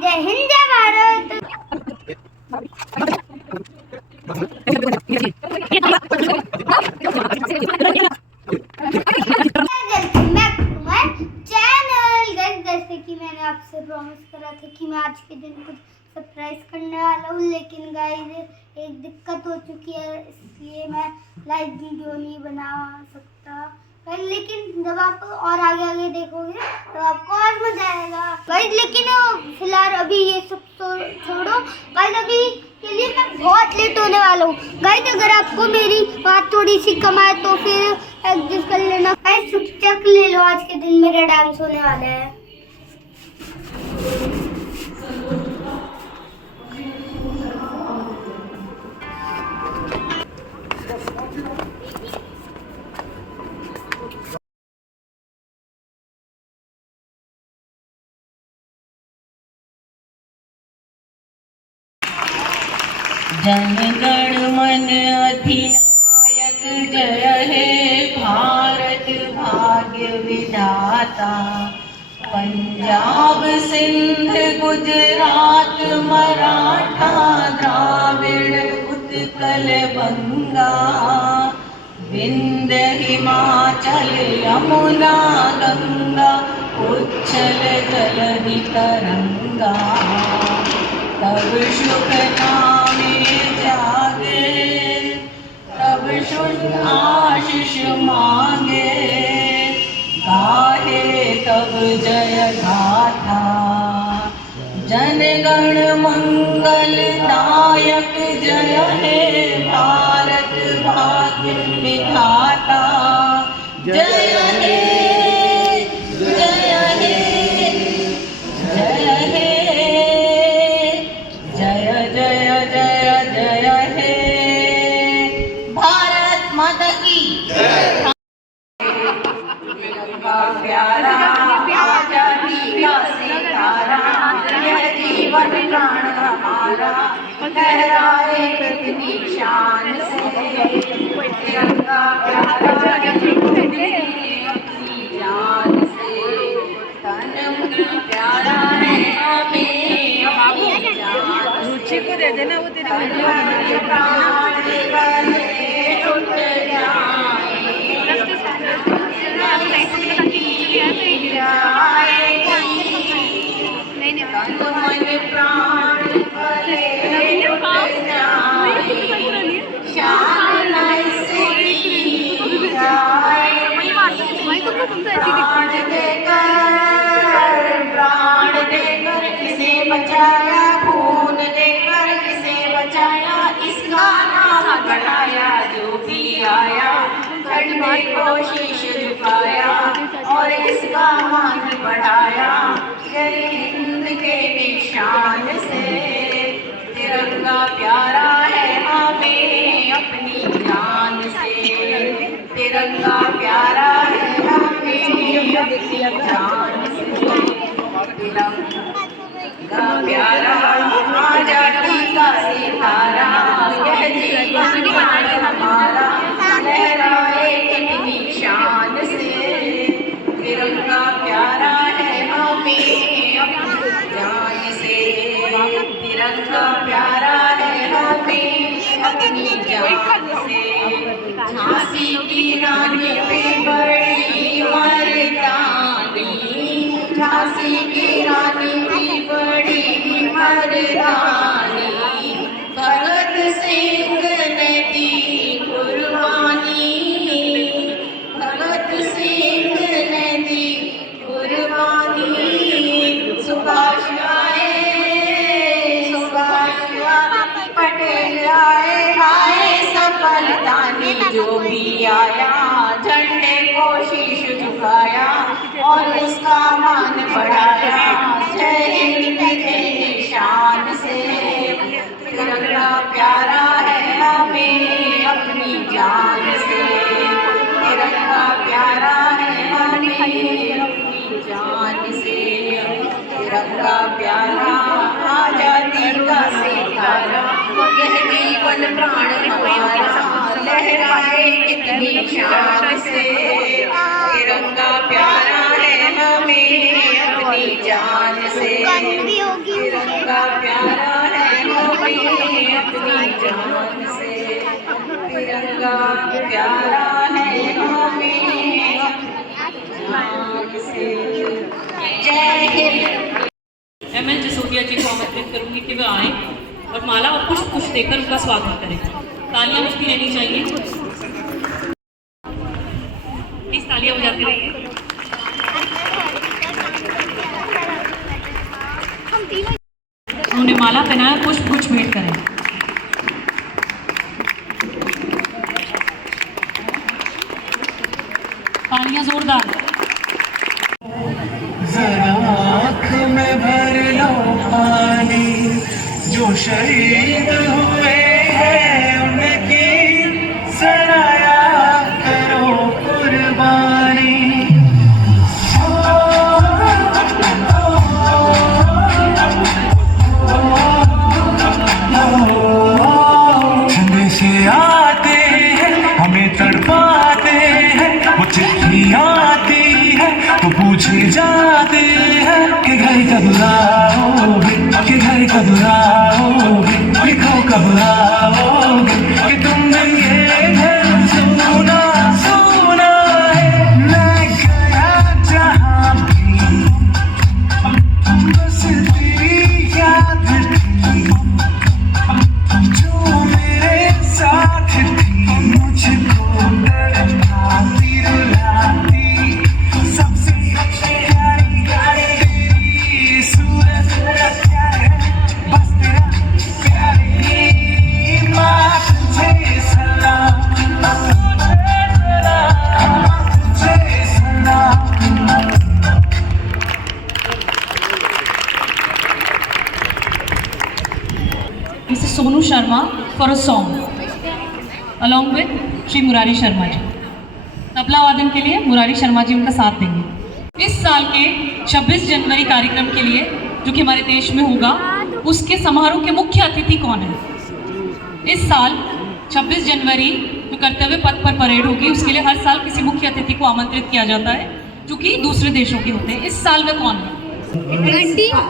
जय हिंद जय भारत। जैसे कि मैंने आपसे प्रॉमिस करा था कि मैं आज के दिन कुछ सरप्राइज करने वाला हूँ, लेकिन गाइस एक दिक्कत हो चुकी है, इसलिए मैं लाइव वीडियो नहीं बना सकता। लेकिन जब आप और आगे आगे देखोगे तो आपको और मजा आएगा गाइस। लेकिन फिलहाल अभी ये सब तो छोड़ो गाइस, अभी के लिए मैं बहुत लेट होने वाला हूँ गाइस। अगर आपको मेरी बात थोड़ी सी कम आए तो फिर एडजस्ट कर लेना गाइस। चुपचाप ले लो, आज के दिन मेरा डांस होने वाला है। जन गण मन अधिनायक जय हे भारत भाग्य विधाता। पंजाब सिंध गुजरात मराठा द्राविड़ उत्कल बंगा। विंध्य हिमाचल यमुना गंगा उच्छल जलधि तरंगा। तब शुभ नामे जागे तब शुभ आशीष मांगे। गाहे तब जय गाथा जन गण मंगल दायक जय हे भारत भाग्य विधाता। जय हे जय हे जय हे जय जय जय जय हे भारत माता की जय। प्यारा आजादी का सितारा यह जीवन प्राण हमारा लहराए कितनी शान से। तिरंगा प्यारा अपनी जान से तन प्यारा है हमें अपनी जान। रुचि को दे देना, वो तेरे प्राण देकर किसे बचाया, खून देकर किसे बचाया, इसका नाम बढ़ाया जो भी आया। करने को शीश झुकाया और इसका मान बढ़ाया। जय हिंद के निशान से तिरंगा प्यारा है हमें अपनी जान से। तिरंगा प्यारा है हमें अपनी जान से। तिरंगा प्यारा आजादी का सितारा यह जीवन प्राण हमारा लहराए कितनी शान से। तिरंगा प्यारा है हमें अपनी जान से। तिरंगा प्यारा है हमें अपनी जान से। झांसी की रानी पे बड़ी मर्दानी, झांसी की रानी पे बड़ी मर्दानी। भगत सिंह ने दी कुर्बानी, भगत सिंह ने दी कुर्बानी। सुभाष आए, सुभाष पटेल आए, आए सफलता ने जो भी आया। झंडे को शीश झुकाया और इसका मान बढ़ाया। जय हिंद के निशान से तिरंगा प्यारा है हमें अपनी जान से। तिरंगा प्यारा है हमें अपनी जान से। तिरंगा प्यारा आजादी का सितारा यह जीवन प्राण हमारा लहराए कितनी शान से। तिरंगा प्यारा है हमें अपनी जान से। अपनी जान से, तिरंगा प्यारा है हमें जान से। जय हिंद। एमएल जसोदिया जी को आमंत्रित करूंगी कि वे आए और माला और पुष्प कुछ देकर उनका स्वागत करें। तालियां बजती रहनी चाहिए, प्लीज तालियां बजाते रहिए। उन्हें माला पहनाया, पुष्प कुछ भेंट करें। तालियां जोरदार। जरा आँख में भर लो पानी, जो शहीद हुए हैं उनकी सराया करो कुर्बानी। से आते हैं हमें तड़पाते हैं, वो चिट्ठी आती है तो पूछे जाते हैं कि घर कब आओगे, कि घर कब आओगे, लिखो कब आओगे, कि तुमने ये घर सुना सुना है। मैं गया जहाँ भी बस तेरी याद थी, जो मेरे साथ थी, मुझको तड़पाती रुलाती, सबसे प्यारी तेरी सूरत प्यार है, बस तेरा प्यार ही माँ तुझे सलाम, तुझे सलाम। Mrs. Sonu Sharma for a song along with Shri Murari Sharma ji. Tabla वादन के लिए मुरारी शर्मा जी उनका साथ देंगे। इस साल के 26 जनवरी कार्यक्रम के लिए जो कि हमारे देश में होगा, उसके समारोह के मुख्य अतिथि कौन है? इस साल 26 जनवरी जो कर्तव्य पथ पर परेड होगी, उसके लिए हर साल किसी मुख्य अतिथि को आमंत्रित किया जाता है जो कि दूसरे देशों के होते हैं। इस साल में कौन है?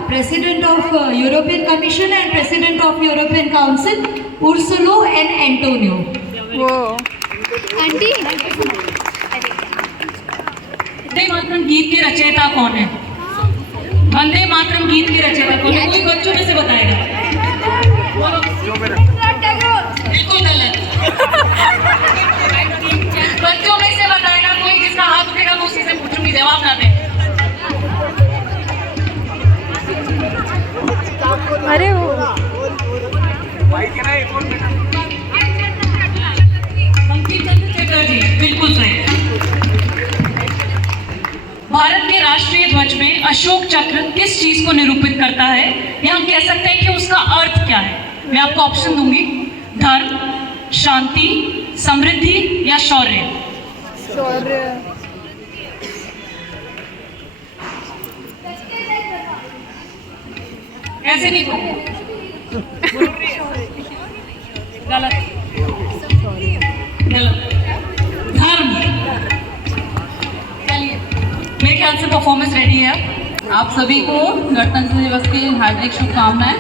President of European Commission and President of European Council, Ursula and Antonio. Vande Mataram गीत के रचयिता कौन है? वंदे मातरम गीत के रचयिता कौन है? कोई बच्चों में से बताएगा? बिल्कुल गलत। बच्चों में से बताएगा कोई, जिसका हाथ उठेगा मैं उसी से पूछूंगी, जवाब ना दे। अरे वो बंकिम चंद्र चटर्जी, बिल्कुल सही। भारत के राष्ट्रीय ध्वज में अशोक चक्र किस चीज को निरूपित करता है, या हम कह सकते हैं कि उसका अर्थ क्या है? मैं आपको ऑप्शन दूंगी, धर्म, शांति, समृद्धि या शौर्य। ऐसे नहीं गलत, गलत। धर्म। चलिए, मेरे ख्याल से परफॉर्मेंस रेडी है। आप सभी को गणतंत्र दिवस की हार्दिक शुभकामनाएं।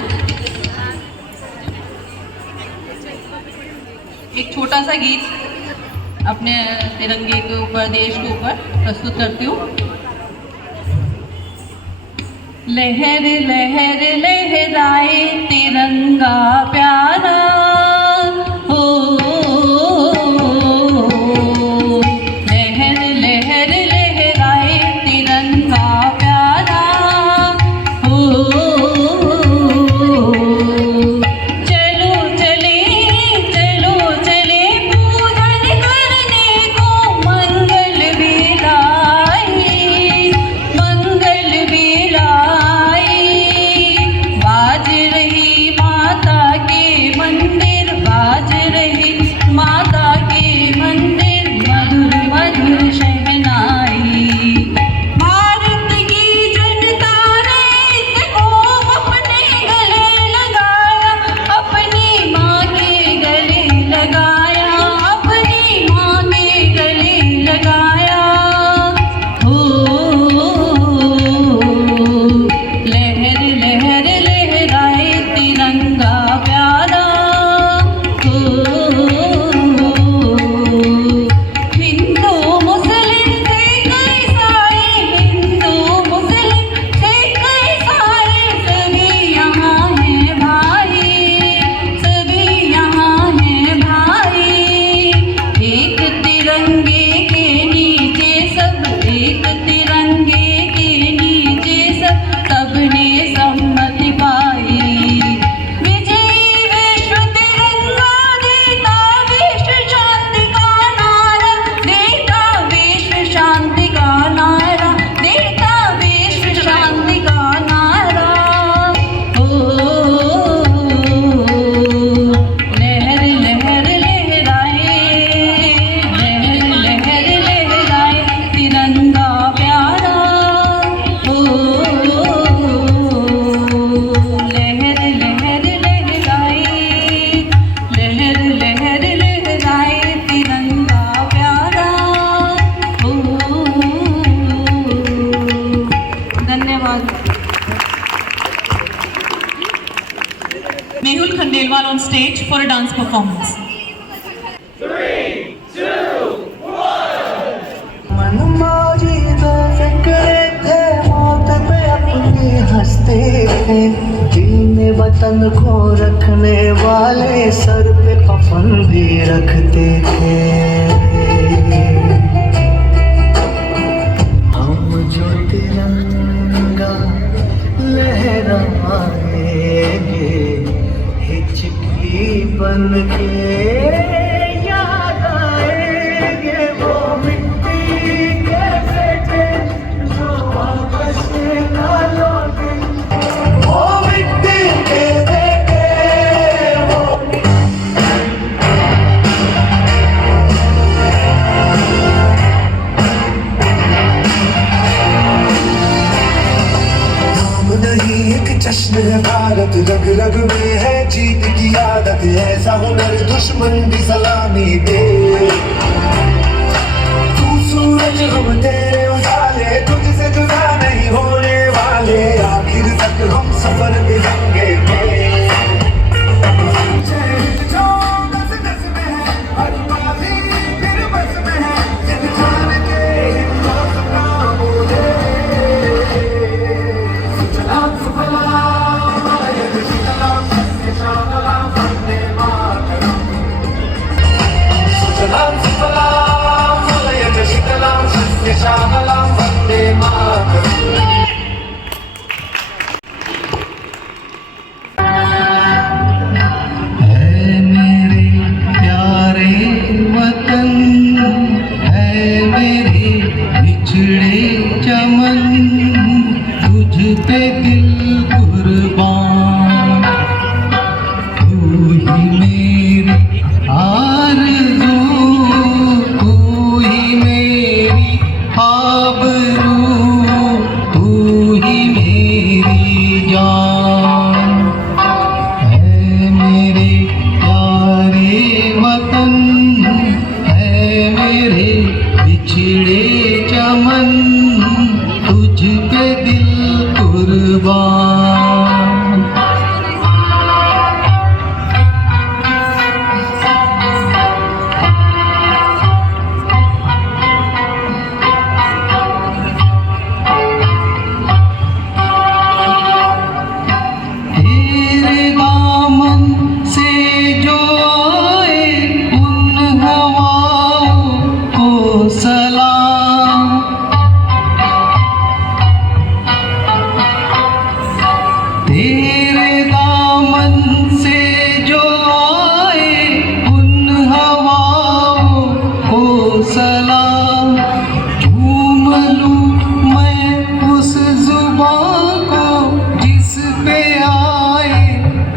एक छोटा सा गीत अपने तिरंगे के ऊपर, देश के ऊपर प्रस्तुत करती हूँ। लहर लहर लहराए तिरंगा प्यारा, हो लहर लहर लहराए तिरंगा प्यारा, हो चलो चले चलो चले पूजन करने को, मंगल बेलाए मंगल बेलाए, Mehul Khandelwal on stage for a dance performance. मनमौजी तो फिक्रे थे मौत पे अपनी हंसते थे, जीने वतन को रखने वाले सर पे कफन भी रखते थे। हम जो तिरंगा लहराएंगे हिचकी बन के याद आएंगे वो मिट्टी के बेटे जो वापस ना लौटे, वो मिट्टी के बेटे वो नाम नहीं एक जश्न है भारत, रग रग में है जीत की आदत, ऐसा हुनर दुश्मन भी सलामी दे। तू सूरज हम तेरे उजाले, तुझसे जुदा नहीं होने वाले, आखिर तक हम सफर मिलेंगे। जो नस नस में है, हर बारी फिर बस में है, जिन जान के हिंदुस्तान का बोले। सुजलाम सुफलाम मलयज शीतलाम सस्य श्यामलाम वन्दे मातरम्। सुजलाम सुफलाम मलयज शीतलाम सस्य श्यामलाम वन्दे मातरम्। है मेरे प्यारे वतन, है मेरे बिछड़े चमन, तुझ पे दिल कुर्बान। तू ही मेरी आरज़ू, तू ही मेरी आबरू, तू ही मेरी जान। है मेरे प्यारे वतन, है मेरे बिछड़े चमन, तुझ पे दिल कुर्बान। तेरे दामन से जो आए उन हवाओं को सलाम। तेरे दामन से जो आए उन हवाओं को सलाम। झूम लूं मैं उस जुबान को जिस पे आए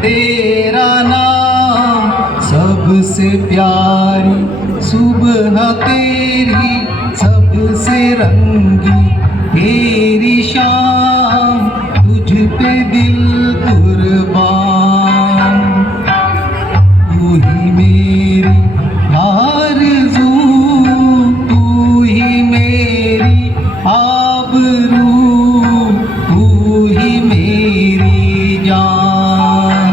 तेरा नाम। सबसे प्यारी सुबह तेरी, सबसे रंगी तेरी शाम, तुझ पे दिल कुर्बान। तू ही मेरी आरज़ू, तू ही मेरी आबरू, तू ही मेरी जान।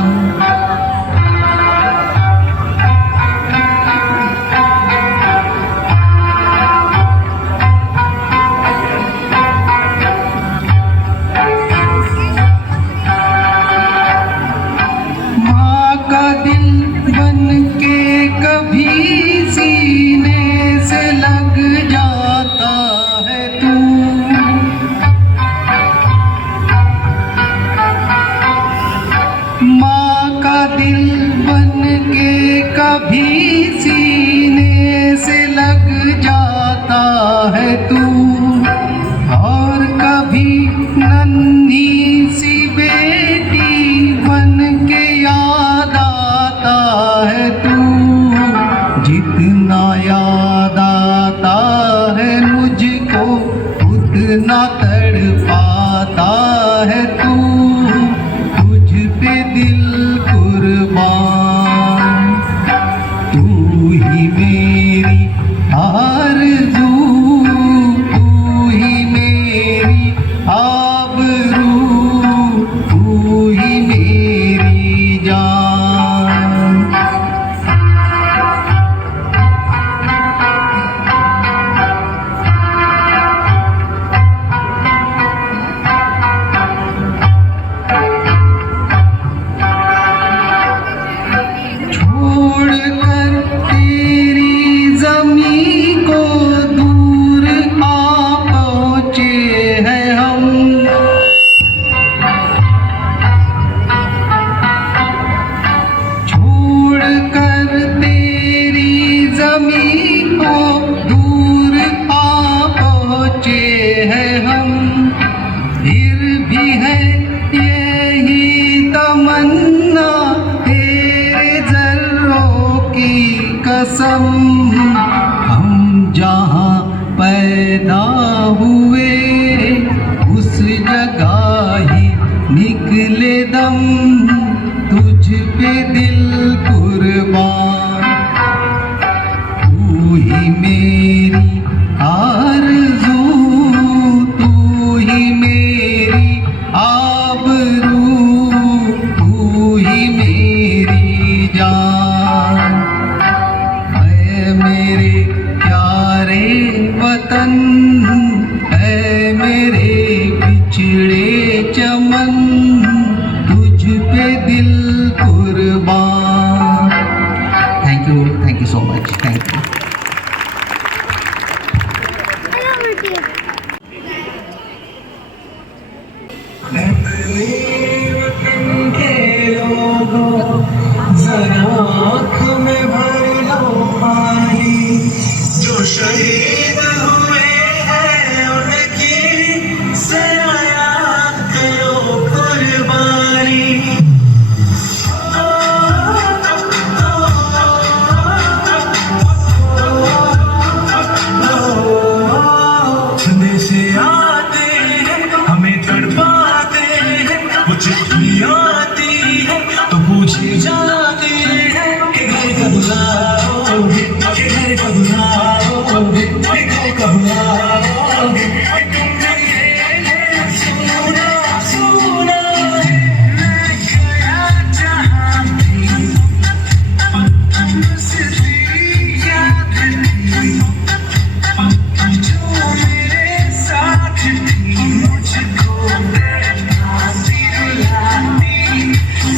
माँ का दिल बन के कभी सीने से लग जाता है तू। माँ का दिल बन के कभी सीने से लग जाता है तू, और कभी नन्ही सी बेटी बन के याद आता है तू। जितना याद आता है मुझको उतना तड़पाता है तू, तुझ पे दिल कुर्बान। तू ही मेरी आरज़ू, कसम हम जहाँ पैदा हुए उस जगह ही निकले दम, तुझ पे दिल कुर्बान। तू ही मेरी आरज़ू, तू ही मेरी आबरू, तू ही मेरी जान। ऐ मेरे प्यारे वतन, ऐ मेरे बिछड़े चमन, तुझ पे दिल कुर्बान। Thank you so much, thank you. जरा आँख में भर लो पानी, जो शहीद हुए हैं उनकी सराया करो कुर्बानी। संदेश आते हैं हमें तड़पाते हैं, वो चिट्ठी आती है तो पूछे जाते हैं कि घर कब आओगे, कि घर कब आओगे, कि घर कब आओगे। तुमने ये सुना सुना है, मैं गया जहाँ भी तुमसे तेरी याद थी, जो मेरे साथ थी मुझको रुलाती रुलाती।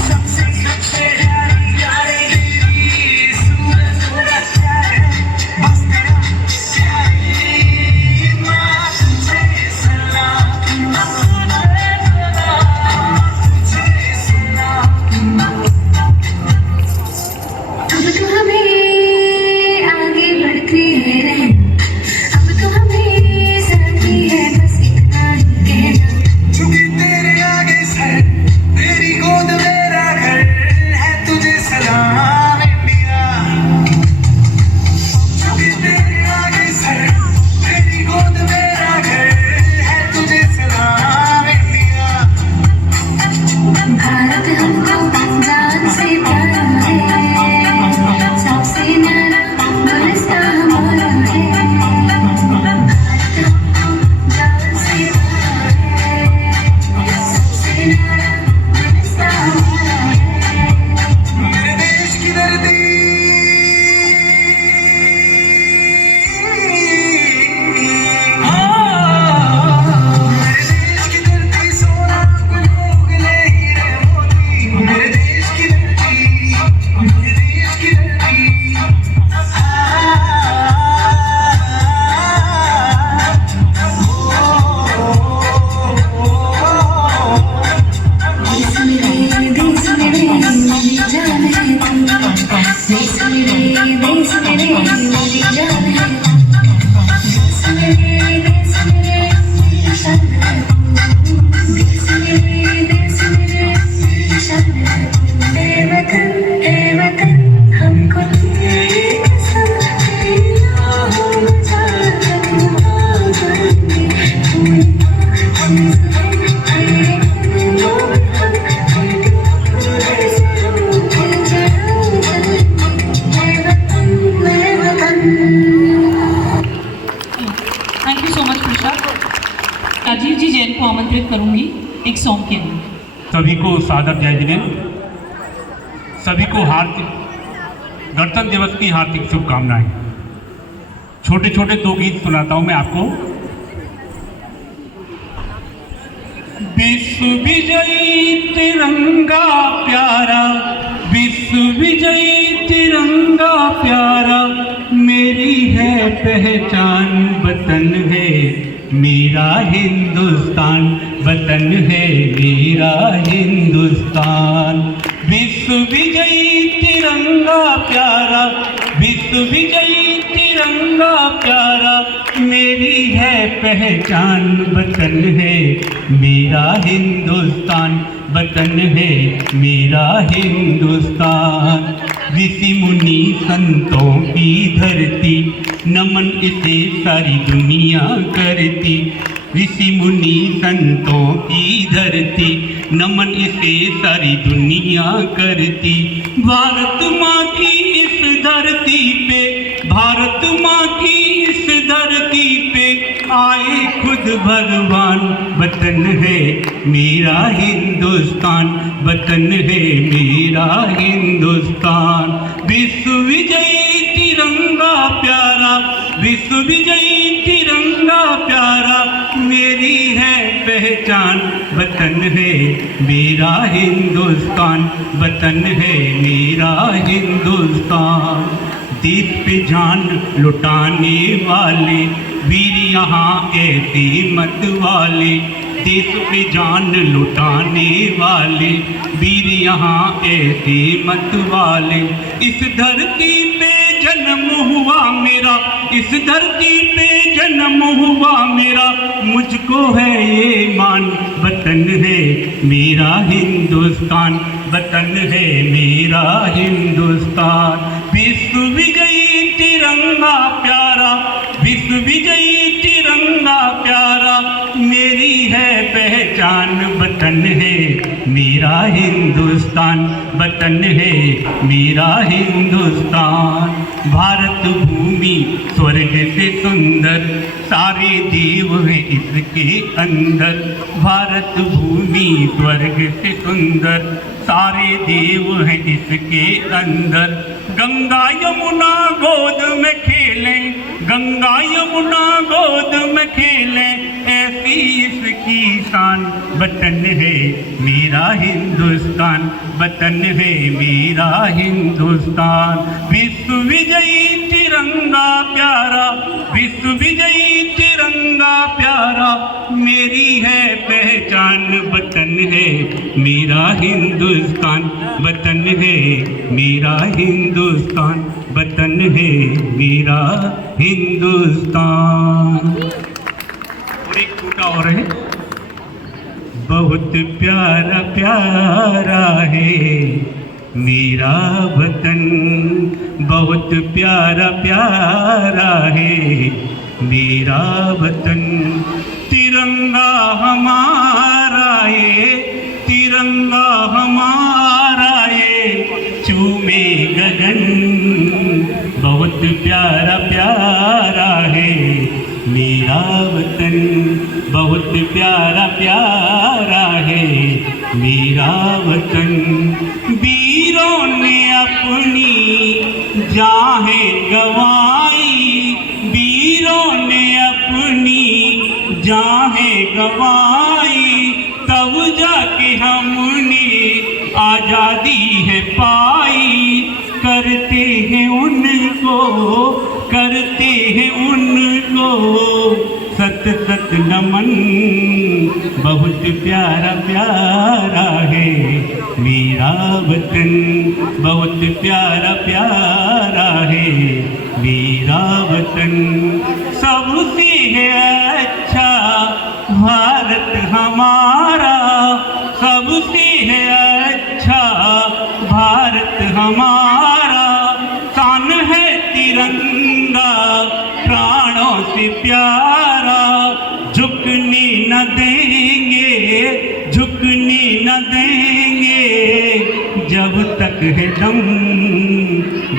सबसे सबसे प्यारी यारी तेरी सूरत सूरत प्यार है, बस तेरा प्यारी माँ तुझे सलाम, तुझे सलाम। अब तो हमें आगे बढ़ते रहना, अब तो हमें साथी है बस इतना ही कहना। चूंकि तेरे आगे सर, तेरी गोद मेरा घर है, तुझे सलाम इंडिया। चूंकि तेरे आगे सर, तेरी गोद मेरा घर है, तुझे सलाम इंडिया। भारत हमको जान से प्यारा है, सबसे न्यारा गुलिस्तां हमारा है। भारत हमको जान से प्यारा है, सबसे न्यारा गुलिस्तां हमारा है। मेरे देश की धरती, मेरे देश की धरती सोना उगले हीरे मोती। मेरे देश की धरती, मेरे देश की धरती। देश मेरे मेरी जान है तू, देश मेरे मेरी जान है तू, देश मेरे मेरी शान है तू, देश मेरे मेरी शान है तू। ए वतन हमको तेरी कसम, तेरी राहों में जाकर तू आगे, तू हमसे तेरे कदमों में thank you so much Krishna. Rajeev ji Jain को आमंत्रित करूंगी एक सॉन्ग के लिए। सभी को सादर जय जिनेन्द्र, सभी को हार्दिक गणतंत्र दिवस की हार्दिक शुभकामनाएं। छोटे छोटे दो गीत सुनाता हूं मैं आपको। विश्व विजयी तिरंगा प्यारा, विश्व विजयी तिरंगा प्यारा, मेरी है पहचान, वतन है मेरा हिंदुस्तान, वतन है मेरा हिंदुस्तान। विश्व विजयी तिरंगा प्यारा, विश्व विजयी तिरंगा प्यारा, मेरी है पहचान, वतन है मेरा हिंदुस्तान, वतन है मेरा हिंदुस्तान। ऋषि मुनि संतों की धरती, नमन इसे सारी दुनिया करती। ऋषि मुनि संतों की धरती, नमन इसे सारी दुनिया करती। भारत माँ की इस धरती पे, भारत माँ की इस धरती पे आए खुद भगवान। वतन है मेरा हिंदुस्तान, वतन है मेरा हिंदुस्तान। विश्व विजयी तिरंगा प्यारा, विश्व विजयी तिरंगा प्यारा, मेरी है पहचान। वतन है मेरा हिंदुस्तान, वतन है मेरा हिंदुस्तान। देश पे जान लुटाने वाले वीर यहाँ ऐसे मत वाले, देश पे जान लुटाने वाले वीर यहाँ ऐसे मत वाले। इस धरती पे जन्म हुआ मेरा, इस धरती पे जन्म हुआ मेरा, मुझको है ये मान। वतन है मेरा हिंदुस्तान, वतन है मेरा हिंदुस्तान। विश्व विजयी तिरंगा प्यारा, विश्व विजयी तिरंगा प्यारा, मेरी है पहचान। वतन है मेरा हिंदुस्तान, वतन है मेरा हिंदुस्तान। भारत भूमि स्वर्ग से सुंदर, सारे देव हैं इसके अंदर। भारत भूमि स्वर्ग से सुंदर, सारे देव हैं इसके अंदर। गंगा यमुना गोद में खेलें, गंगा यमुना गोद में खेलें, ऐसी इसकी शान। वतन है मेरा हिंदुस्तान, वतन है मेरा हिंदुस्तान। विश्व विजयी तिरंगा प्यारा, विश्व विजयी तिरंगा प्यारा, मेरी है पहचान। वतन है मेरा हिंदुस्तान, वतन है मेरा हिंदुस्तान, वतन है मेरा हिंदुस्तान। और एक टूटा और है, बहुत प्यारा प्यारा है मेरा वतन, बहुत प्यारा प्यारा है मेरा वतन। तिरंगा हमारा ये, तिरंगा हमारा ये, चूमे गगन, बहुत प्यारा प्यारा है मेरा वतन, बहुत प्यारा प्यारा है मेरा वतन। वीरों ने अपनी जानें गंवाई, वीरों ने अपनी जानें गंवाई, तब जाके हमने आज़ादी है पाई। करते हैं उनको, करते हैं उनको सत सत नमन, बहुत प्यारा प्यारा है मेरा वतन, बहुत प्यारा प्यारा है मेरा वतन। सबसे है अच्छा भारत हमारा, सबसे है अच्छा भारत हमारा। शान है तिरंगा प्राणों से प्यारा, झुकने न देंगे, झुकने न देंगे जब तक है दम।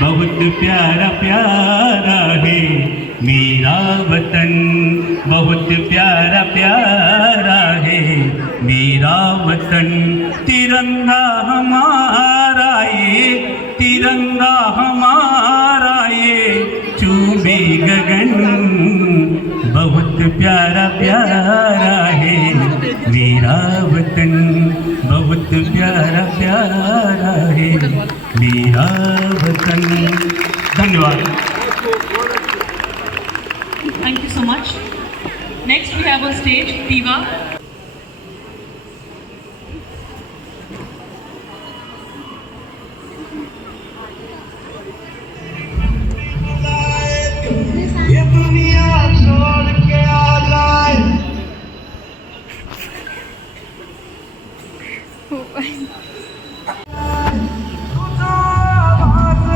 बहुत प्यारा प्यारा है मेरा वतन, बहुत प्यारा प्यारा है मेरा वतन। तिरंगा हमारा ये, तिरंगा हमारा ये, चूमे गगन, बहुत प्यारा प्यारा है मेरा वतन, बहुत प्यारा प्यारा है मेरा वतन। धन्यवाद। Thank you so much. Next we have on stage Diva. ये दुनिया छोड़ के आ जाए, खुदा आवाज़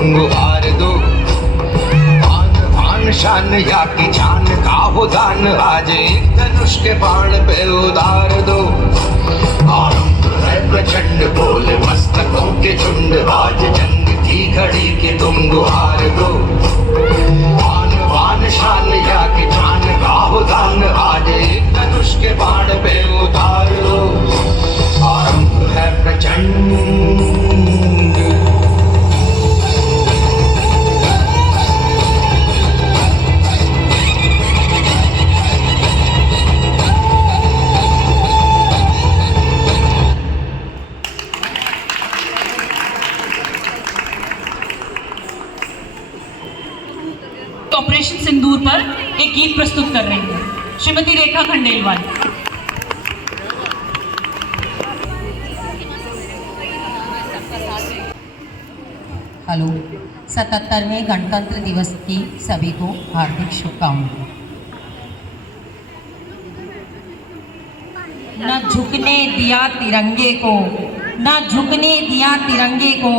तुम गुहार दो। आन आन शान या की जान का हो दान, आज एक धनुष के बाण पे उतार दो। आरंभ है प्रचंड बोले मस्तकों के झुंड, आज जंग की घड़ी के तुम गुहार दो। आन बान शान या की जान का हो दान, आज एक धनुष के बाण पे उतार दो। आरंभ है प्रचंड। ऑपरेशन सिंदूर पर एक गीत प्रस्तुत कर रही है श्रीमती रेखा खंडेलवाल। हेलो, 77वें गणतंत्र दिवस की सभी को हार्दिक शुभकामनाएं। न झुकने दिया तिरंगे को, न झुकने दिया तिरंगे को,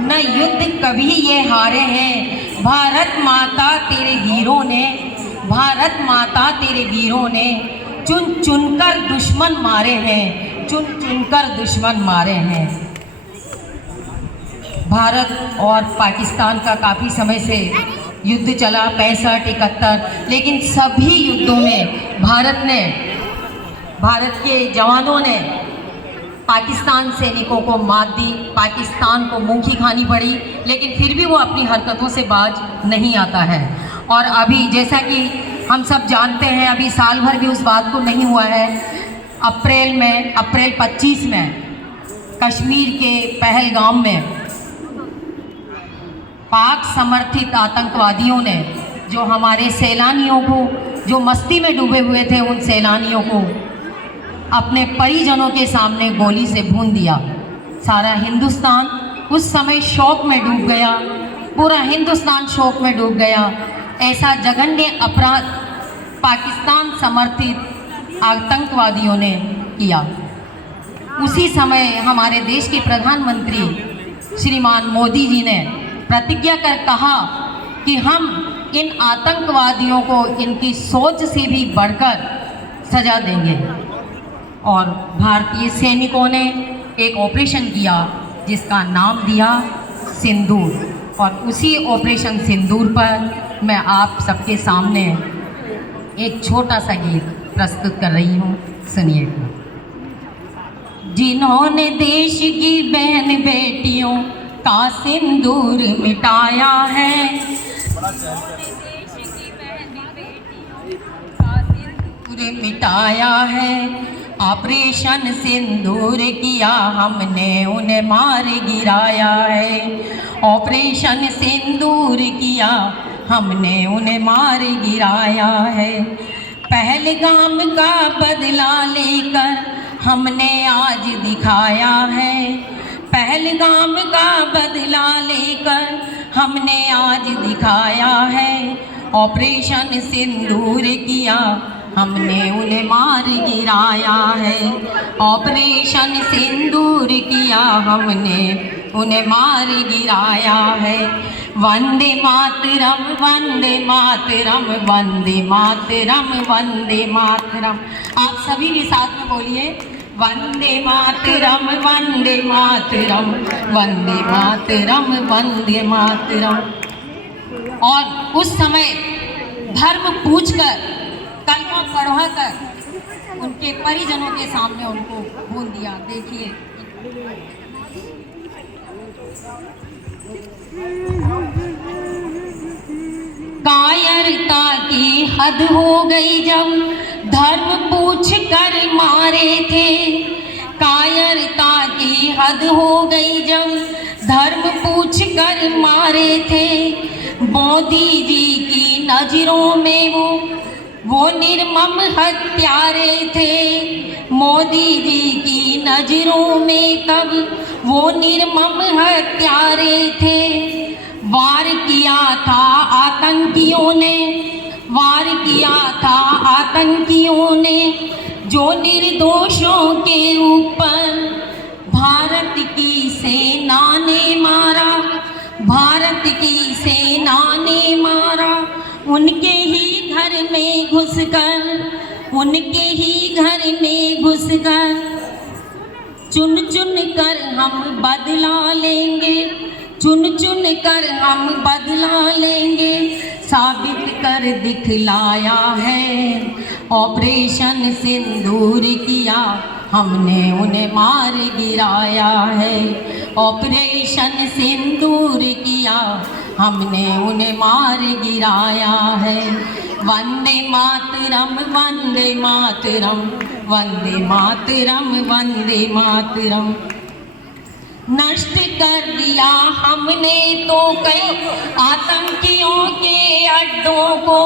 न युद्ध कभी ये हारे हैं। भारत माता तेरे वीरों ने, भारत माता तेरे वीरों ने चुन चुनकर दुश्मन मारे हैं, चुन चुनकर दुश्मन मारे हैं। भारत और पाकिस्तान का काफ़ी समय से युद्ध चला, 65, 71, लेकिन सभी युद्धों में भारत के जवानों ने पाकिस्तान सैनिकों को मात दी, पाकिस्तान को मुँह की खानी पड़ी, लेकिन फिर भी वो अपनी हरकतों से बाज नहीं आता है। और अभी जैसा कि हम सब जानते हैं, अभी साल भर भी उस बात को नहीं हुआ है। अप्रैल 25 में कश्मीर के पहलगाम में पाक समर्थित आतंकवादियों ने जो हमारे सैलानियों को, जो मस्ती में डूबे हुए थे, उन सैलानियों को अपने परिजनों के सामने गोली से भून दिया। सारा हिंदुस्तान उस समय शोक में डूब गया, पूरा हिंदुस्तान शोक में डूब गया। ऐसा जघन्य अपराध पाकिस्तान समर्थित आतंकवादियों ने किया। उसी समय हमारे देश के प्रधानमंत्री श्रीमान मोदी जी ने प्रतिज्ञा कर कहा कि हम इन आतंकवादियों को इनकी सोच से भी बढ़कर सजा देंगे। और भारतीय सैनिकों ने एक ऑपरेशन किया जिसका नाम दिया सिंदूर। और उसी ऑपरेशन सिंदूर पर मैं आप सबके सामने एक छोटा सा गीत प्रस्तुत कर रही हूँ, सुनिएगा। जिन्होंने देश की बहन बेटियों का सिंदूर मिटाया है, मिटाया है, ऑपरेशन सिंदूर किया हमने, उन्हें मार गिराया है। ऑपरेशन सिंदूर किया हमने, उन्हें मार गिराया है। पहलगाम का बदला लेकर हमने आज दिखाया है। पहलगाम का बदला लेकर हमने आज दिखाया है। ऑपरेशन सिंदूर किया हमने, उन्हें मार गिराया है। ऑपरेशन सिंदूर किया हमने, उन्हें मार गिराया है। वंदे मातरम, वंदे मातरम, वंदे मातरम, वंदे मातरम। आप सभी भी साथ में बोलिए, वंदे मातरम, वंदे मातरम, वंदे मातरम, वंदे मातरम। और उस समय धर्म पूछकर, कलमा पढ़वाकर उनके परिजनों के सामने उनको भून दिया। देखिए, कायरता की हद हो गई जब धर्म पूछ कर मारे थे। कायरता की हद हो गई जब धर्म पूछ कर मारे थे। मोदी जी की नजरों में वो निर्मम हत्यारे थे। मोदी जी की नजरों में तब वो निर्मम हत्यारे थे। वार किया था आतंकियों ने, वार किया था आतंकियों ने, जो निर्दोषों के ऊपर भारत की सेना ने मारा। भारत की सेना ने मारा उनके ही घर में घुसकर, उनके ही घर में घुसकर। चुन चुन कर हम बदला लेंगे, चुन चुन कर हम बदला लेंगे, साबित कर दिखलाया है। ऑपरेशन सिंदूर किया हमने उन्हें मार गिराया है। ऑपरेशन सिंदूर किया हमने उन्हें मार गिराया है। वंदे मातरम वंदे मातरम वंदे मातरम वंदे मातरम। नष्ट कर दिया हमने तो कई आतंकियों के अड्डों को,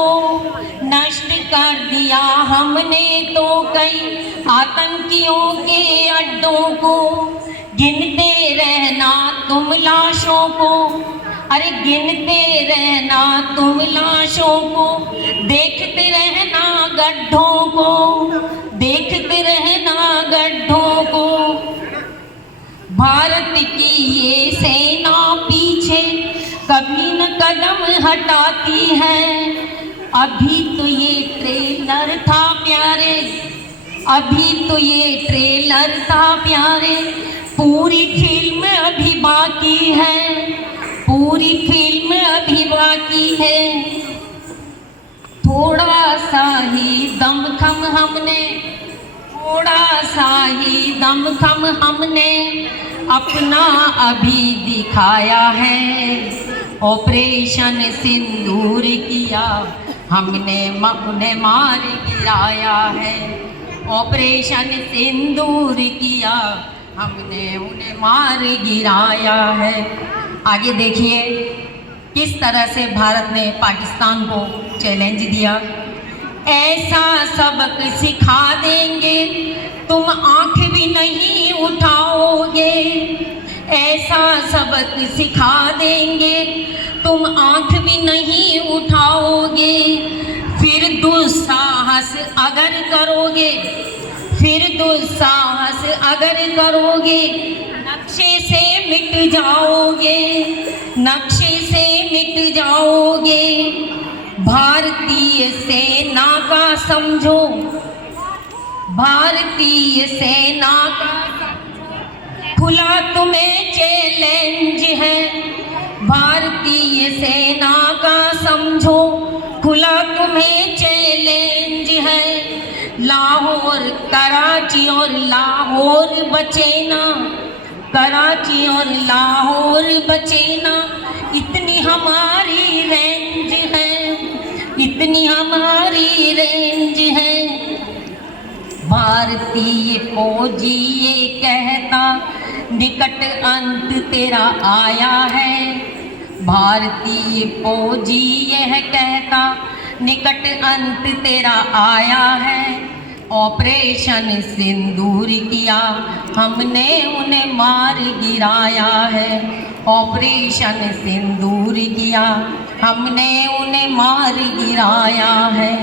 नष्ट कर दिया हमने तो कई आतंकियों के अड्डों को। गिनते रहना तुम लाशों को, अरे गिनते रहना तुम लाशों को, देखते रहना गड्ढों को, देखते रहना गड्ढों को। भारत की ये सेना पीछे कभी न कदम हटाती है। अभी तो ये ट्रेलर था प्यारे, अभी तो ये ट्रेलर था प्यारे, पूरी फिल्म अभी बाकी है, पूरी फिल्म अभी बाकी है। थोड़ा सा ही दमखम हमने, थोड़ा सा ही दमखम हमने अपना अभी दिखाया है। ऑपरेशन सिंदूर किया हमने उन्हें मार गिराया है। ऑपरेशन सिंदूर किया हमने उन्हें मार गिराया है। आगे देखिए किस तरह से भारत ने पाकिस्तान को चैलेंज दिया। ऐसा सबक सिखा देंगे तुम आंख भी नहीं उठाओगे, ऐसा सबक सिखा देंगे तुम आंख भी नहीं उठाओगे। फिर दुस्साहस अगर करोगे, फिर दुस्साहस अगर करोगे, नक्शे से मिट जाओगे, नक्शे से मिट जाओगे। भारतीय सेना का समझो, भारतीय सेना का खुला तुम्हें चैलेंज है। भारतीय सेना का समझो खुला तुम्हें चैलेंज है। लाहौर कराची और लाहौर बचे ना, कराची और लाहौर बचे ना, इतनी हमारी रेंज है, इतनी हमारी रेंज है। भारतीय फौजी ये कहता निकट अंत तेरा आया है। भारतीय फौजी यह कहता निकट अंत तेरा आया है। ऑपरेशन सिंदूर किया हमने उन्हें मार गिराया है। ऑपरेशन सिंदूर किया हमने उन्हें मार गिराया है।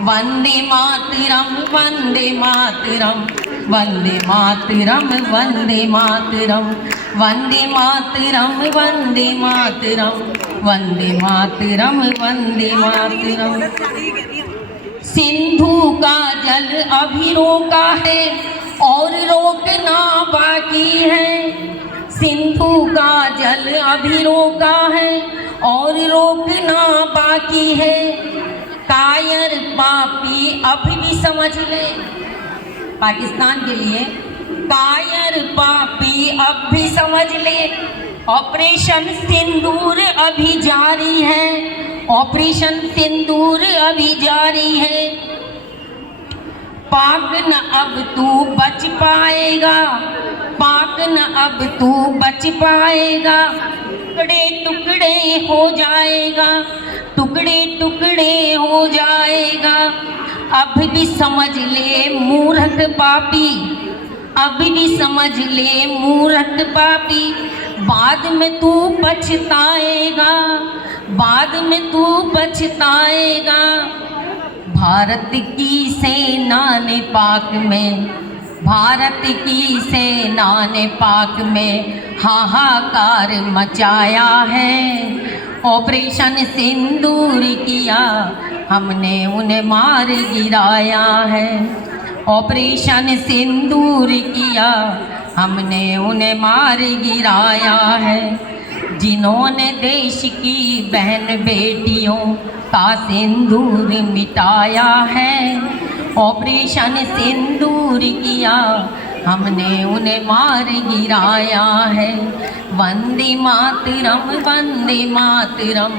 वंदे मातरम वंदे मातरम वंदे मातरम वंदे मातरम वंदे मातरम वंदे मातरम वंदे मातरम वंदे मातरम। सिंधु का जल अभी रोका है और रोकना बाकी है। सिंधु का जल अभी रोका है और रोकना बाकी है। कायर पापी अभी भी समझ ले, पाकिस्तान के लिए कायर पापी अब भी समझ ले। ऑपरेशन सिंदूर अभी जारी है, ऑपरेशन सिंदूर अभी जारी है। पाक न अब तू बच पाएगा, पाक न अब तू बच पाएगा। टुकड़े टुकड़े हो जाएगा, टुकड़े टुकड़े हो जाएगा। अब भी समझ ले मूर्ख पापी, अब भी समझ ले मूर्ख पापी। बाद में तू पछताएगा, बाद में तू पछताएगा। भारत की सेना ने पाक में भारत की सेना ने पाक में हाहाकार मचाया है। ऑपरेशन सिंदूर किया, हमने उन्हें मार गिराया है। ऑपरेशन सिंदूर किया, हमने उन्हें मार गिराया है। जिन्होंने देश की बहन बेटियों का सिंदूर मिटाया है। ऑपरेशन सिंदूर किया, हमने उन्हें मार गिराया है। वंदे मातरम वंदे मातरम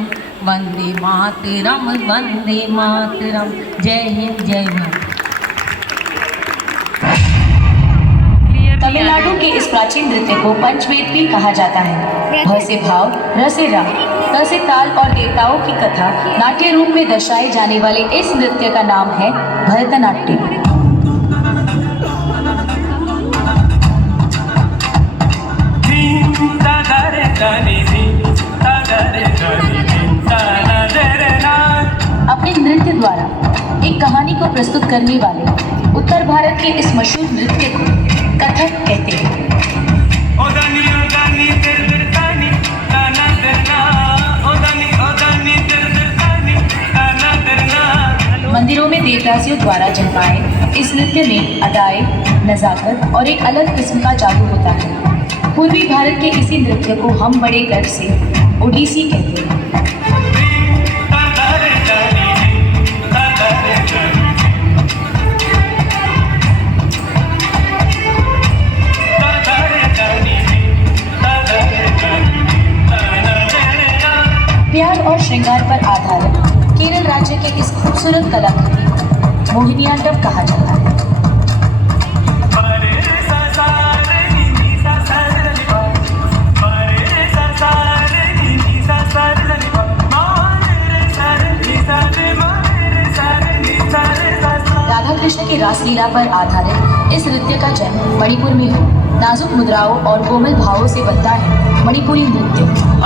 वंदे मातरम वंदे मातरम। जय हिंद, जय भारत। तमिलनाडु के इस प्राचीन नृत्य को पंचवेद भी कहा जाता है। भ से भाव, र से राग, त से ताल और देवताओं की कथा नाट्य रूप में दर्शाए जाने वाले इस नृत्य का नाम है भरतनाट्यम। अपने नृत्य द्वारा एक कहानी को प्रस्तुत करने वाले उत्तर भारत के इस मशहूर नृत्य को कथक कहते हैं। मंदिरों में देवदासियों द्वारा जन्माए इस नृत्य में अदाएं, नजाकत और एक अलग किस्म का जादू होता है। पूर्वी भारत के इसी नृत्य को हम बड़े गर्व से ओडिसी कहते हैं। प्यार और श्रृंगार पर आधारित केरल राज्य के इस खूबसूरत कलाकृति को मोहिनीअट्टम कहा जाता है। राधा कृष्ण की रासलीला पर आधारित इस नृत्य का जन्म मणिपुर में हो। नाजुक मुद्राओं और कोमल भावों से बनता है मणिपुरी नृत्य।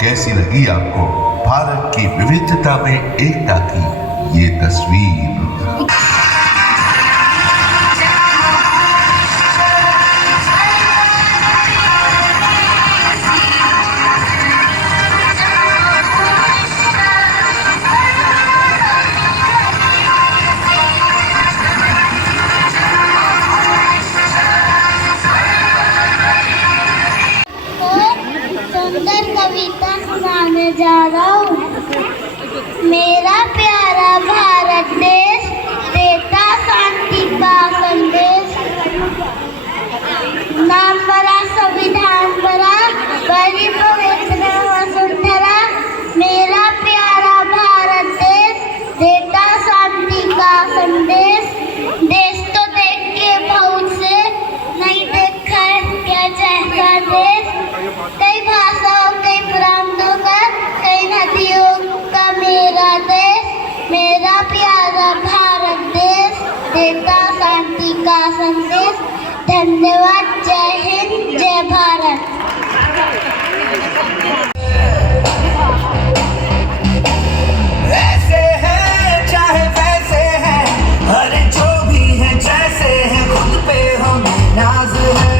कैसी लगी आपको भारत की विविधता में एकता की ये तस्वीर? सुंदर कविता सुनाने जा रहा हूँ। मेरा प्यारा भारत देश देता शांति का संदेश। नाम बड़ा, संविधान बड़ा, बड़ी पवित्र वसुंधरा। मेरा प्यारा भारत देश देता शांति का संदेश। देश तो देख के बहुत से नहीं देखा है क्या जैसा देश। कई भाषाओं, कई प्रांतों का, कई नदियों का मेरा देश। मेरा प्यारा भारत देश देता शांति का संदेश। धन्यवाद। जय हिंद, जय भारत। ऐसे हैं चाहे वैसे हैं, अरे जो भी है जैसे हैं, खुद पे हमें नाज है।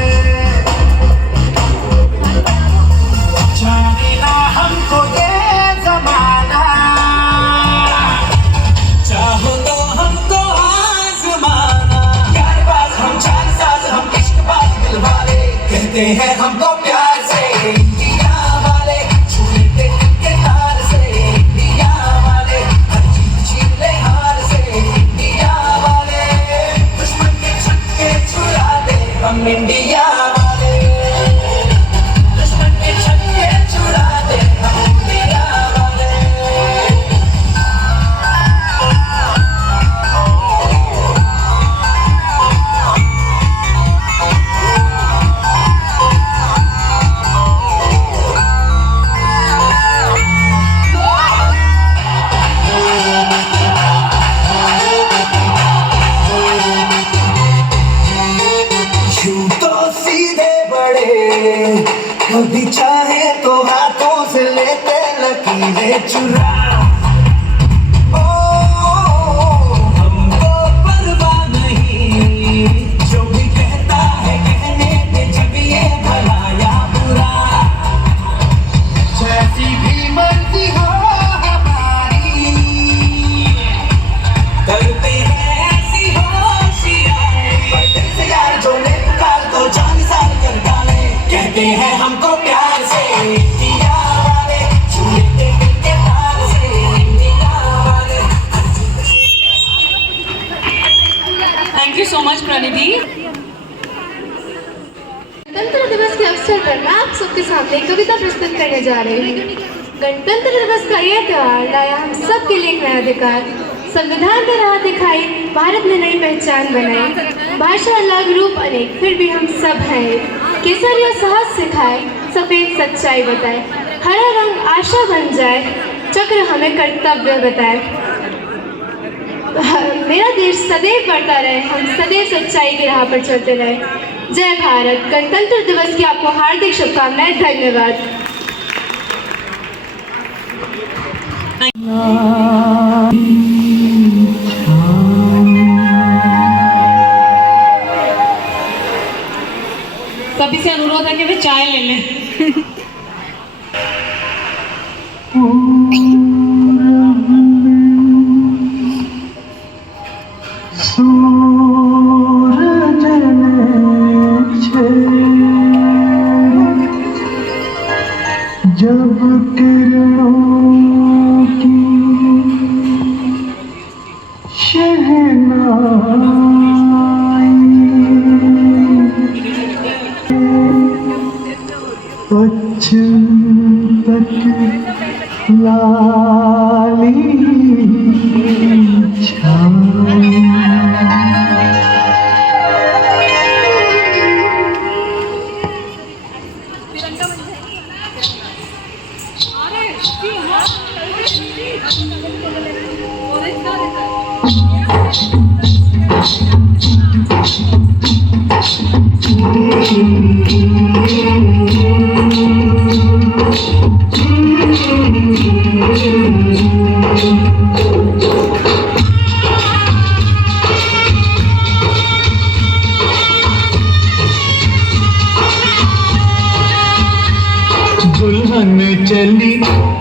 जाने ना हमको ये जमाना, चाहो तो हमको आजमाना। प्यारबाज हम, जानसाज हम, इश्कबाज दिलवाले, कहते हैं हमको प्यार से इंडिया वाले। छू लेते दिल के तार से इंडिया वाले, हर चीज छीन ले हार से इंडिया वाले। दुश्मन के छक्के छुड़ा दे हम इंडिया वाले, दुश्मन के छक्के छुड़ा दे हम इंडिया वाले। कभी चाहे तो हाथों से लेते लकीरें चुरा। हमको परवाह नहीं जो भी कहता है कहने दे, जब ये भला या बुरा। जैसी भी मर्जी हो हमारी, करते हैं ऐसी होशियारी। दिल से यार जो ले पुकार तो जान सार कर डाले, कहते हैं हमको प्यार से इंडिया वाले, छूते दिल के तार से इंडिया वाले। Thank you so much Pranidhi. गणतंत्र दिवस के अवसर पर मैं आप सबके सामने एक कविता प्रस्तुत करने जा रही हूँ। गणतंत्र दिवस का यह त्योहार लाया हम सब के लिए एक नया अधिकार। संविधान ने राह दिखाई, भारत ने नई पहचान बनाई। भाषा अलग, रूप अनेक, फिर भी हम सब हैं एक। केसरिया साहस सिखाए, सफेद सच्चाई बताए। हरा रंग आशा बन जाए, चक्र हमें कर्तव्य बताए। मेरा देश सदैव बढ़ता रहे, हम सदैव सच्चाई की राह पर चलते रहे। जय भारत। गणतंत्र दिवस की आपको हार्दिक शुभकामनाएं। धन्यवाद। सभी से अनुरोध है कि वे चाय ले लें। सूरज ने जब किरणों की पश्चिम तक लाली छाई। दुल्हन चली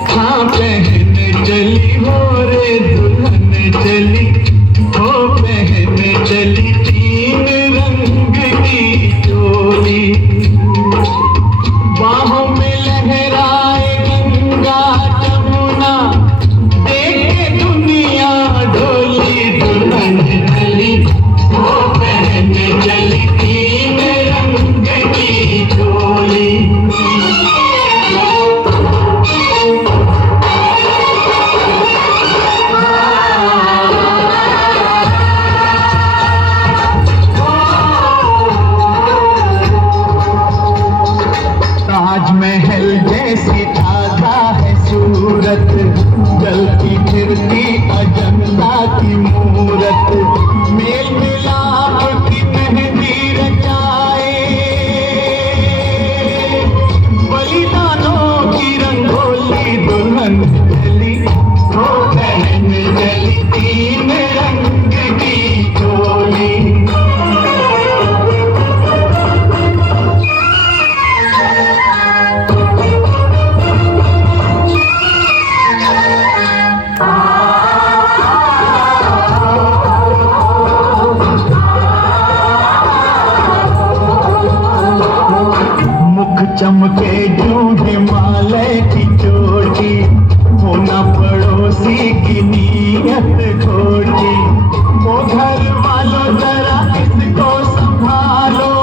हाँ बहन चली हो रे, दुल्हन चली हो बहन चली, तीन रंग की चोली। बाहों में लहराए गंगा जमुना, देखे दुनिया डोली। दुल्हन चली हो बहन चली, तीन रंग की चोली। ताजमहल जैसी ताजा है सूरत, जलती फिरती अजंता की मूरत। मेल मिलाप की मेहंदी रचाए, बलिदानों की रंगोली। दुल्हन चली हो बहन चली, तीन रंग की चोली। चमके जो हिमालय की चोटी, होना पड़ोसी की नीयत खोटी। वो घर वालों जरा इसको संभालो,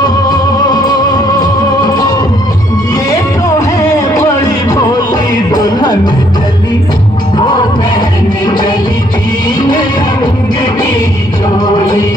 ये तो है बड़ी भोली। दुल्हन चली वो बहन चली, तीन रंग की चोली।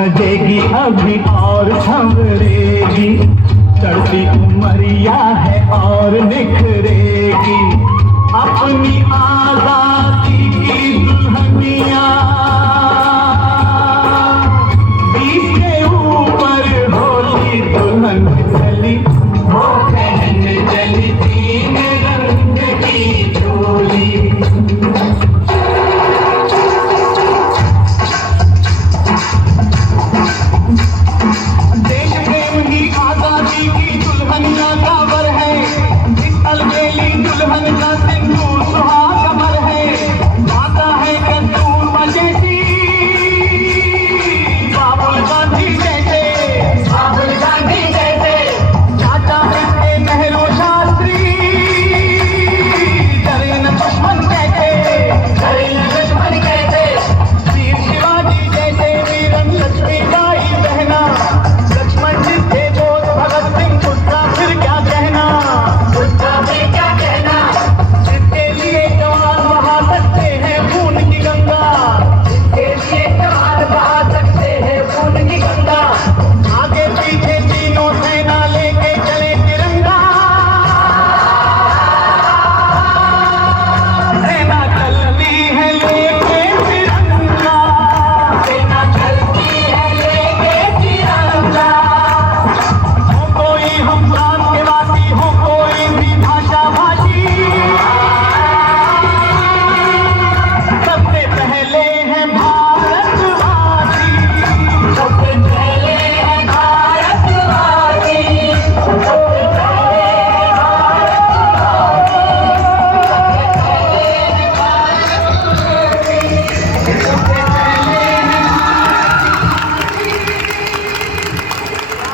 भजेगी अभी और संवरेगी, चढ़ती उमरिया है और निखरेगी, अपनी आजादी की दुल्हनिया बीस के ऊपर होली दुल्हन चली, वो बहन चली तीन रंग की चोली। देश प्रेम की आजादी की दुल्हनिया का वर है, इस अलबेली दुल्हन का सिंदूर सुहाग कमर है, गाता है कस्तूरबा जैसी बाबुल गांधी जैसे, बाबुल गांधी जैसे, चाचा इसके नेहरू शास्त्री, डरे न दुश्मन कहते, डरे न दुश्मन कहते, वीर शिवाजी जैसे वीरन लक्ष्मीबाई बहना, लक्ष्मण जी थे बोध भगत सिंह, उसका फिर क्या कहना, उसका फिर क्या कहना, जिसके लिए जवान बहा सकते हैं खून की गंगा, जिसके लिए जवान बहा सकते हैं खून की गंगा, आगे पीछे तीनों सेना लेके चले तिरंगा, सेना चलती है लेके तिरंगा, सेना चलती है लेके तिरंगा, हो कोई हम प्रांत के वासी, हो कोई भी भाषा भाषी, सबसे पहले है भारतवासी, सबसे पहले है भारतवासी, सबसे पहले है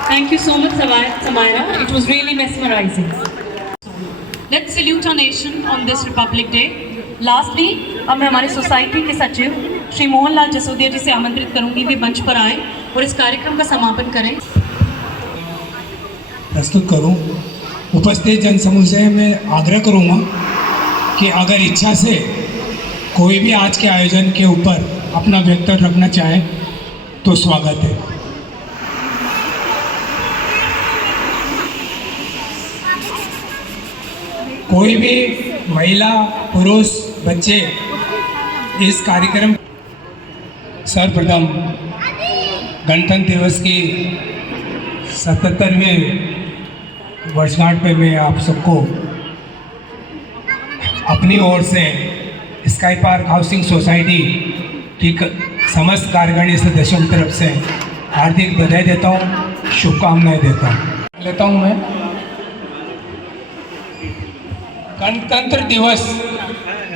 Thank you so much, Samaira. It was really mesmerizing. Let's salute our nation on this Republic Day. Lastly, अब मैं हमारे सोसाइटी के सचिव श्री मोहनलाल जसोदिया जी से आमंत्रित करूंगी वे मंच पर आए और इस कार्यक्रम का समापन करें। प्रस्तुत करूं। उपस्थित जनसमूह से मैं आग्रह करूंगा कि अगर इच्छा से कोई भी आज के आयोजन के ऊपर अपना वक्तव्य रखना चाहे तो स्वागत है। कोई भी महिला, पुरुष, बच्चे इस कार्यक्रम सर्वप्रथम गणतंत्र दिवस की 77वें वर्षगांठ पे मैं आप सबको अपनी ओर से स्काई पार्क हाउसिंग सोसाइटी की समस्त कार्यकारिणी सदस्यों की तरफ से हार्दिक बधाई देता हूँ, शुभकामनाएं देता हूँ। मैं गणतंत्र दिवस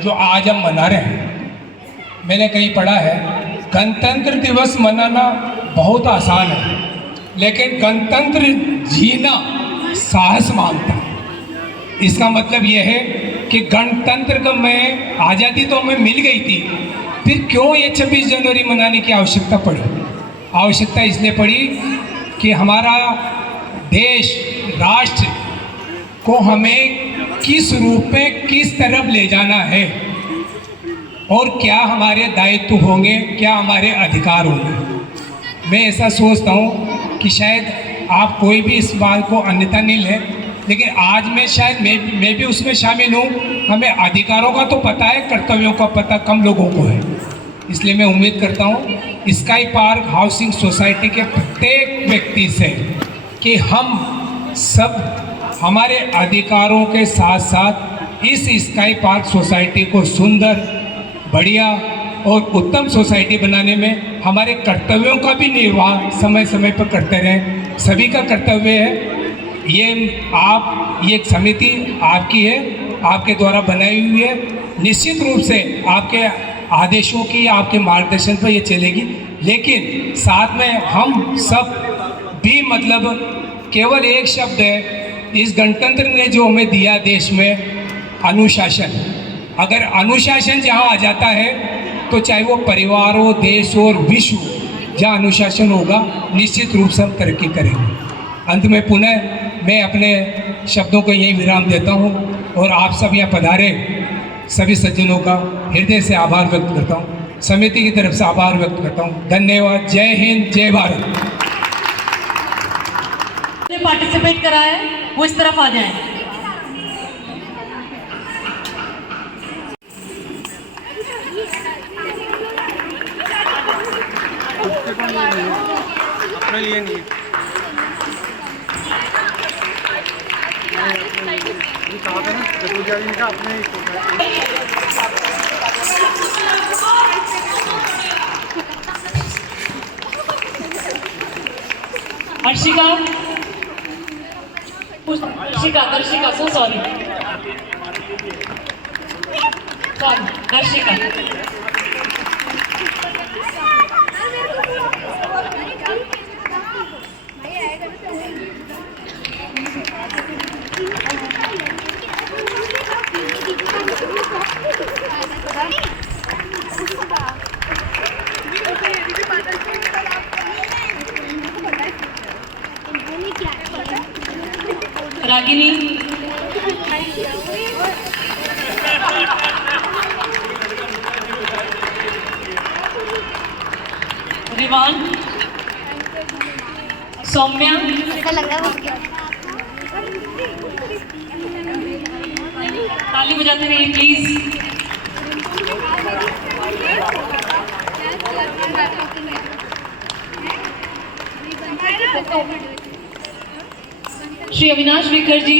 जो आज हम मना रहे हैं, मैंने कहीं पढ़ा है गणतंत्र दिवस मनाना बहुत आसान है, लेकिन गणतंत्र जीना साहस मांगता है। इसका मतलब यह है कि गणतंत्र का में आज़ादी तो हमें मिल गई थी, फिर क्यों ये 26 जनवरी मनाने की आवश्यकता पड़ी? आवश्यकता इसलिए पड़ी कि हमारा देश, राष्ट्र को हमें किस रूप में किस तरफ ले जाना है और क्या हमारे दायित्व होंगे, क्या हमारे अधिकार होंगे। मैं ऐसा सोचता हूँ कि शायद आप कोई भी इस बात को अन्यथा नहीं ले, लेकिन आज मैं शायद मैं भी उसमें शामिल हूँ। हमें अधिकारों का तो पता है, कर्तव्यों का पता कम लोगों को है। इसलिए मैं उम्मीद करता हूँ स्काई पार्क हाउसिंग सोसाइटी के प्रत्येक व्यक्ति से कि हम सब हमारे अधिकारों के साथ साथ इस स्काई पार्क सोसाइटी को सुंदर, बढ़िया और उत्तम सोसाइटी बनाने में हमारे कर्तव्यों का भी निर्वाह समय समय पर करते रहें। सभी का कर्तव्य है। ये एक समिति आपकी है, आपके द्वारा बनाई हुई है। निश्चित रूप से आपके आदेशों की, आपके मार्गदर्शन पर ये चलेगी, लेकिन साथ में हम सब भी मतलब केवल एक शब्द है इस गणतंत्र ने जो हमें दिया देश में, अनुशासन। अगर अनुशासन जहाँ आ जाता है तो चाहे वो परिवार हो, देश हो और विश्व, जहाँ अनुशासन होगा निश्चित रूप से हम तरक्की करेंगे। अंत में पुनः मैं अपने शब्दों को यही विराम देता हूँ और आप सब यहाँ पधारे सभी सज्जनों का हृदय से आभार व्यक्त करता हूँ। समिति की तरफ से आभार व्यक्त करता हूँ। धन्यवाद। जय हिंद, जय भारत। पार्टिसिपेट करा है वो इस तरफ आ जाएं। अपने लिए नहीं हर्षिका, दर्शिका, सो सॉरी, दर्शिका। रागिनी, रिवान, सौम्या, ताली बजाते रहिए प्लीज। श्री अविनाश विकर जी,